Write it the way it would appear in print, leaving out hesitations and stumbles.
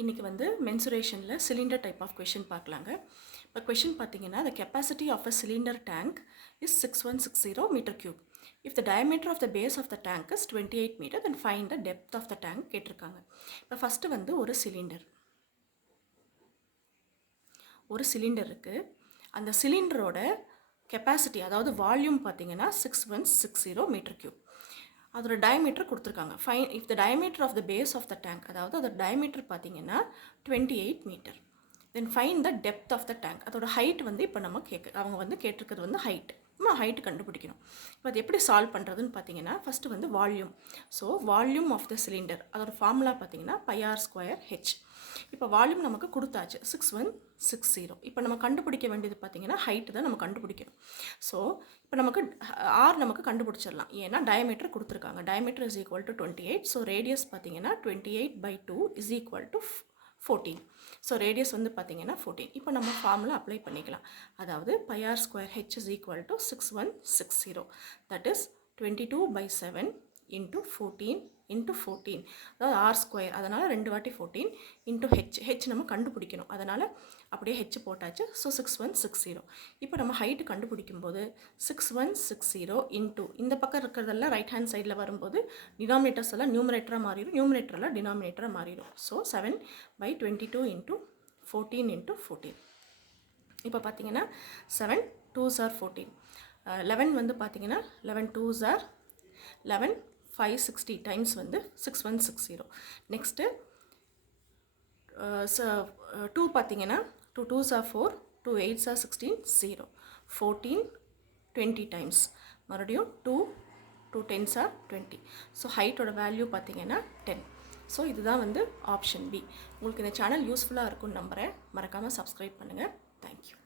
இன்றைக்கி வந்து மென்சுரேஷனில் cylinder type of question பார்க்கலாங்க. இப்போ கொஷின் பார்த்தீங்கன்னா, the capacity of a cylinder tank is 6160 meter cube. If the diameter of the base of the tank is 28 meter, then find the depth of the tank கேட்டிருக்காங்க. இப்போ first வந்து ஒரு cylinder இருக்குது. அந்த சிலிண்டரோட capacity அதாவது volume பார்த்தீங்கன்னா 6160 metre cube. அதோட diameter கொடுத்துருக்காங்க. If the diameter of the base of the tank, அதாவது அதோட டயமீட்டர் பார்த்தீங்கன்னா 28 metre. Then find the depth of the tank. அதோட ஹைட் வந்து இப்போ நம்ம அவங்க வந்து கேட்டிருக்கிறது வந்து ஹைட். நம்ம ஹைட்டு கண்டுபிடிக்கணும். இப்போ அது எப்படி சால்வ் பண்ணுறதுன்னு பார்த்தீங்கன்னா, ஃபஸ்ட்டு வந்து volume. So volume of the cylinder அதோட ஃபார்முலா பார்த்தீங்கன்னா πr²h. இப்போ வால்யூம் நமக்கு கொடுத்தாச்சு 6160. இப்போ நம்ம கண்டுபிடிக்க வேண்டியது பார்த்தீங்கன்னா ஹைட்டு தான் நம்ம கண்டுபிடிக்கணும். ஸோ இப்போ நமக்கு ஆர் நமக்கு கண்டுபிடிச்சிடலாம். ஏன்னா டயமீட்டர் கொடுத்துருக்காங்க. Diameter is equal to 28. So radius பார்த்தீங்கன்னா 28/2 is equal to 14. So radius வந்து பார்த்தீங்கன்னா 14. இப்போ நம்ம ஃபார்முலா அப்ளை பண்ணிக்கலாம். அதாவது πr²h is equal to 6160. That is 22/7 into 14 into 14, அதாவது r². அதனால் 2 வாட்டி 14 இன்ட்டு ஹெச் நம்ம கண்டுபிடிக்கணும். அதனால் அப்படியே ஹெச் போட்டாச்சு. ஸோ 6160. இப்போ நம்ம ஹைட்டு கண்டுபிடிக்கும் போது 6160 இன்ட்டு இந்த பக்கம் இருக்கிறதெல்லாம் ரைட் ஹேண்ட் சைடில் வரும்போது டினாமினேட்டர்ஸ் எல்லாம் நியூமரேட்டராக மாறிடும், நியூமரேட்டரெல்லாம் டினாமினேட்டராக மாறிடும். So 7/22 into 14 into 14. இப்போ பார்த்தீங்கன்னா 7 2s are 14. 11 வந்து பார்த்தீங்கன்னா 11 2s are 11, 560 டைம்ஸ் வந்து 6160. நெக்ஸ்ட்டு 2 பார்த்தீங்கன்னா 2 2s are 4, 2 8s are 16, 0, 14 20 times. மறுபடியும் 2 10s are 20. ஸோ ஹைட்டோட வேல்யூ பார்த்தீங்கன்னா 10. ஸோ இதுதான் வந்து ஆப்ஷன் பி. உங்களுக்கு இந்த சேனல் யூஸ்ஃபுல்லாக இருக்கும்னு நம்புகிறேன். மறக்காமல் சப்ஸ்கிரைப் பண்ணுங்கள். தேங்க்யூ.